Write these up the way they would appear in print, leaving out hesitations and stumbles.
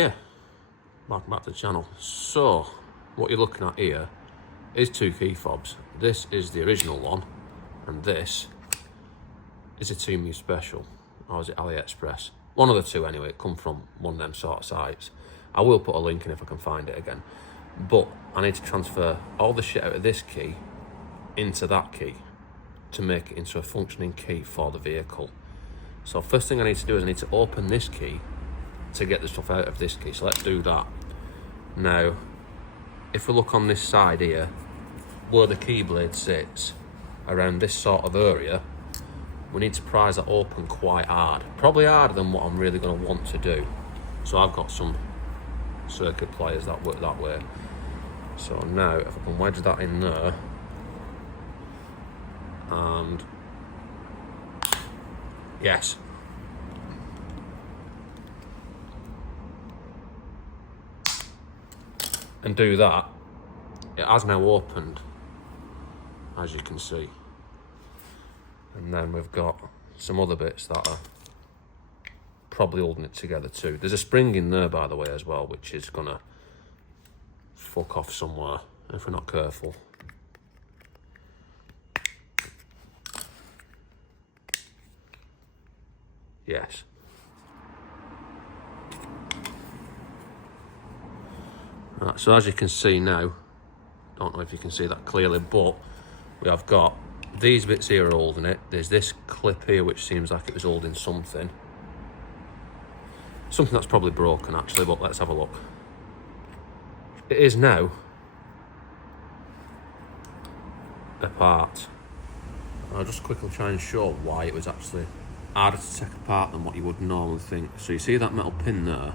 Hiya, welcome back to the channel. So, what you're looking at here is two key fobs. This is the original one, and this is a 2mu special, or is it AliExpress? One of the two anyway, it come from one of them sort of sites. I will put a link in if I can find it again. But I need to transfer all the shit out of this key into that key to make it into a functioning key for the vehicle. So first thing I need to do is I need to open this key to get the stuff out of this key. So let's do that. Now, if we look on this side here, where the key blade sits, around this sort of area, we need to prise that open quite hard. Probably harder than what I'm really going to want to do. So I've got some circuit pliers that work that way. So now, if I can wedge that in there, and yes. And do that, it has now opened, as you can see. And then we've got some other bits that are probably holding it together too. There's a spring in there, by the way, as well, which is gonna fuck off somewhere if we're not careful. Yes. Right, so as you can see now, don't know if you can see that clearly, but we have got these bits here are holding it. There's this clip here which seems like it was holding something. Something that's probably broken actually, but let's have a look. It is now apart. I'll just quickly try and show why it was actually harder to take apart than what you would normally think. So you see that metal pin there?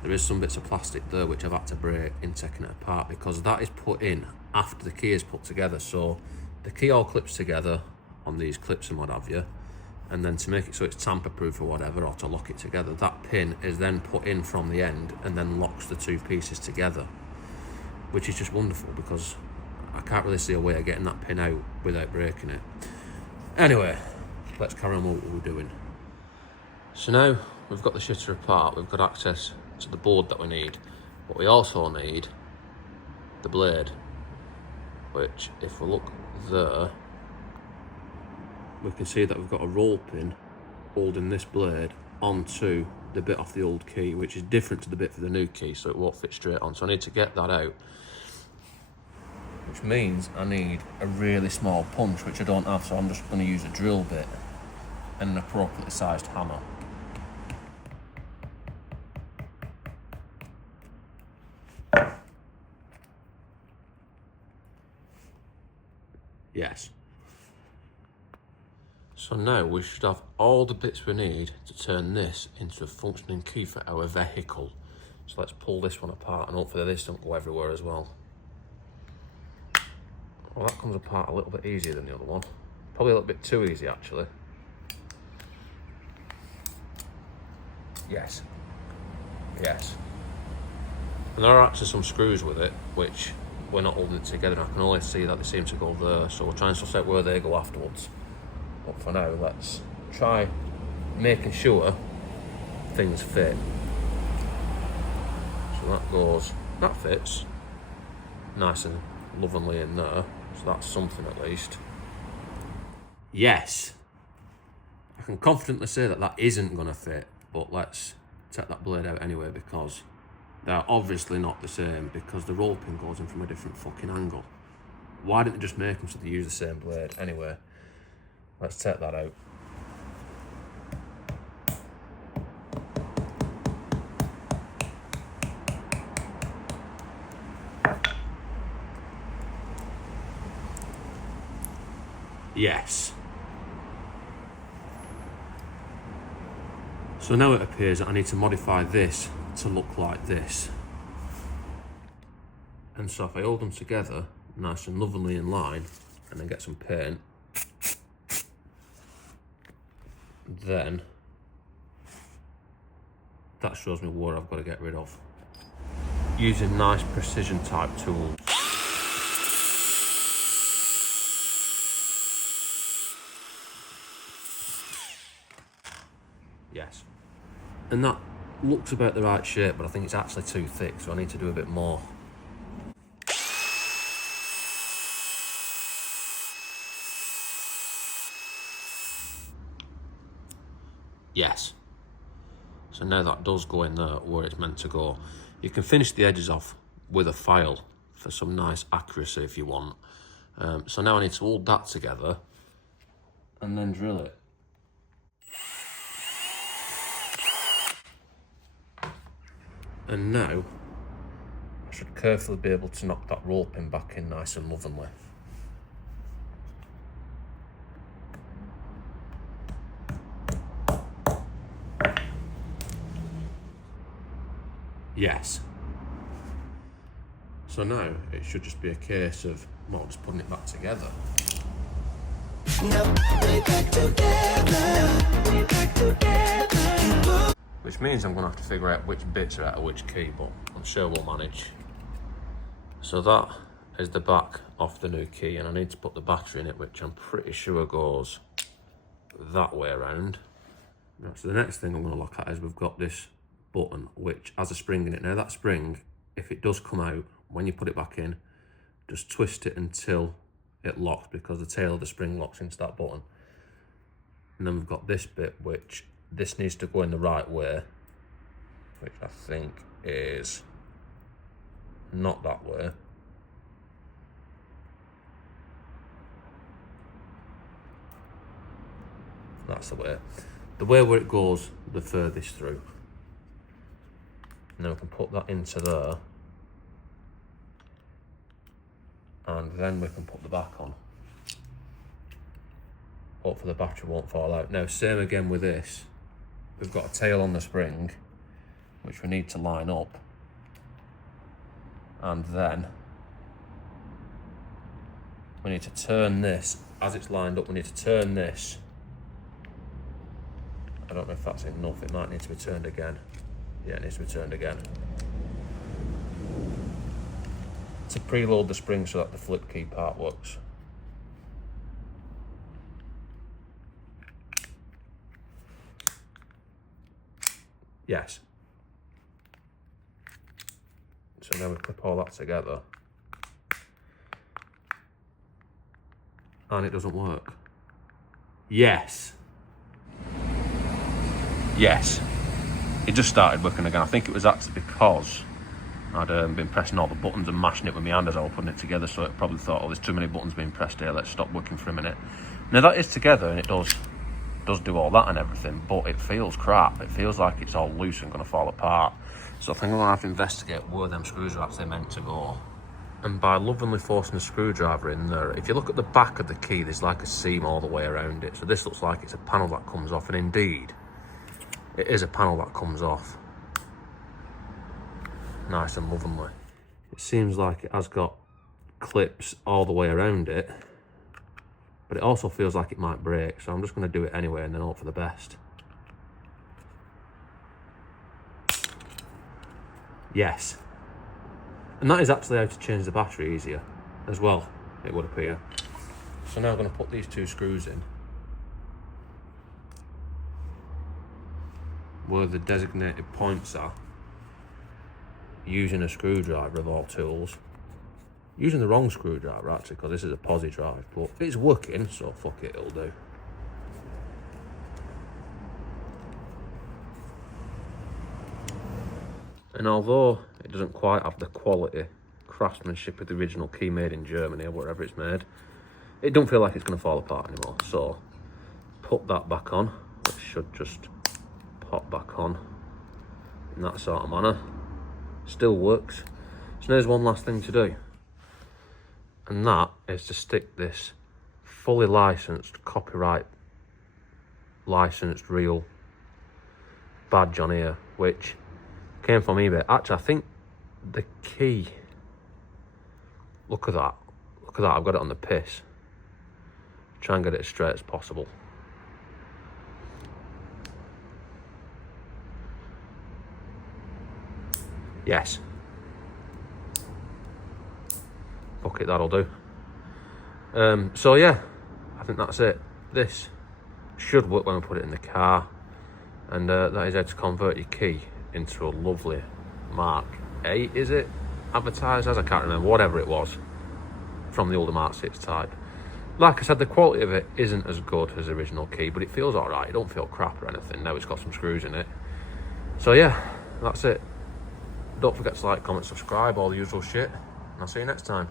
There is some bits of plastic there which I've had to break in taking it apart, because that is put in after the key is put together. So the key all clips together on these clips and what have you, and then to make it so it's tamper proof or whatever, or to lock it together, that pin is then put in from the end and then locks the two pieces together, which is just wonderful because I can't really see a way of getting that pin out without breaking it. Anyway, let's carry on with what we're doing. So now we've got the shitter apart, we've got access to the board that we need, but we also need the blade, which if we look there, we can see that we've got a roll pin holding this blade onto the bit off the old key, which is different to the bit for the new key, so it won't fit straight on. So I need to get that out, which means I need a really small punch, which I don't have, so I'm just going to use a drill bit and an appropriately sized hammer. Yes. So now we should have all the bits we need to turn this into a functioning key for our vehicle. So let's pull this one apart and hopefully this don't go everywhere as well. Well, that comes apart a little bit easier than the other one. Probably a little bit too easy actually. Yes. Yes. And there are actually some screws with it, which we're not holding it together. I can only see that they seem to go there, so we'll try and suss out where they go afterwards. But for now, let's try making sure things fit. So that goes, that fits nice and lovingly in there, so that's something at least. Yes, I can confidently say that that isn't going to fit, but let's take that blade out anyway, because they're obviously not the same, because the roll pin goes in from a different fucking angle. Why didn't they just make them so they use the same blade? Anyway, let's take that out. Yes. So now it appears that I need to modify this to look like this. And so if I hold them together nice and lovingly in line and then get some paint, then that shows me what I've got to get rid of. Using nice precision type tools. Yes. And that looks about the right shape, but I think it's actually too thick, so I need to do a bit more. Yes. So now that does go in there where it's meant to go. You can finish the edges off with a file for some nice accuracy if you want. So now I need to hold that together and then drill it. And now I should carefully be able to knock that roll pin back in nice and lovingly. Yes. So now it should just be a case of, well, just putting it back together. Which means I'm going to have to figure out which bits are out of which key, but I'm sure we'll manage. So that is the back of the new key, and I need to put the battery in it, which I'm pretty sure goes that way around. So the next thing I'm going to look at is we've got this button which has a spring in it. Now that spring, if it does come out, when you put it back in, just twist it until it locks, because the tail of the spring locks into that button. And then we've got this bit, which this needs to go in the right way, which I think is not that way. That's the way. The way where it goes the furthest through. And then we can put that into there. And then we can put the back on. Hopefully the battery won't fall out. Now, same again with this. We've got a tail on the spring, which we need to line up. And then we need to turn this, as it's lined up, we need to turn this. I don't know if that's enough, it might need to be turned again. Yeah, it needs to be turned again. To preload the spring so that the flip key part works. Yes. So now we clip all that together. And it doesn't work. Yes. Yes. It just started working again. I think it was actually because I'd been pressing all the buttons and mashing it with my hand as I was putting it together, so it probably thought, oh, there's too many buttons being pressed here, let's stop working for a minute. Now that is together and it does do all that and everything, but it feels crap. It feels like it's all loose and going to fall apart. So I think I'm going to have to investigate where them screws are actually meant to go. And by lovingly forcing the screwdriver in there, if you look at the back of the key, there's like a seam all the way around it. So this looks like it's a panel that comes off, and indeed, it is a panel that comes off. Nice and lovingly. It seems like it has got clips all the way around it, but it also feels like it might break, so I'm just going to do it anyway and then hope for the best. Yes. And that is actually how to change the battery easier as well, it would appear. So now I'm going to put these two screws in where the designated points are, using a screwdriver of all tools. Using the wrong screwdriver actually, because this is a posi drive, but it's working, so fuck it, it'll do. And although it doesn't quite have the quality craftsmanship of the original key made in Germany or wherever it's made, it don't feel like it's going to fall apart anymore. So put that back on, which should just pop back on in that sort of manner. Still works. So there's one last thing to do, and that is to stick this fully licensed, copyright licensed real badge on here, which came from eBay. Actually, I think the key, look at that, I've got it on the piss. Try and get it as straight as possible. Yes. Fuck it, that'll do. So yeah, I think that's it. This should work when we put it in the car, and that is how to convert your key into a lovely Mark 8, is it? Advertised as, I can't remember, whatever it was, from the older Mark 6 type. Like I said, the quality of it isn't as good as the original key, but it feels alright. It don't feel crap or anything. Now it's got some screws in it. So yeah, that's it. Don't forget to like, comment, subscribe, all the usual shit. And I'll see you next time.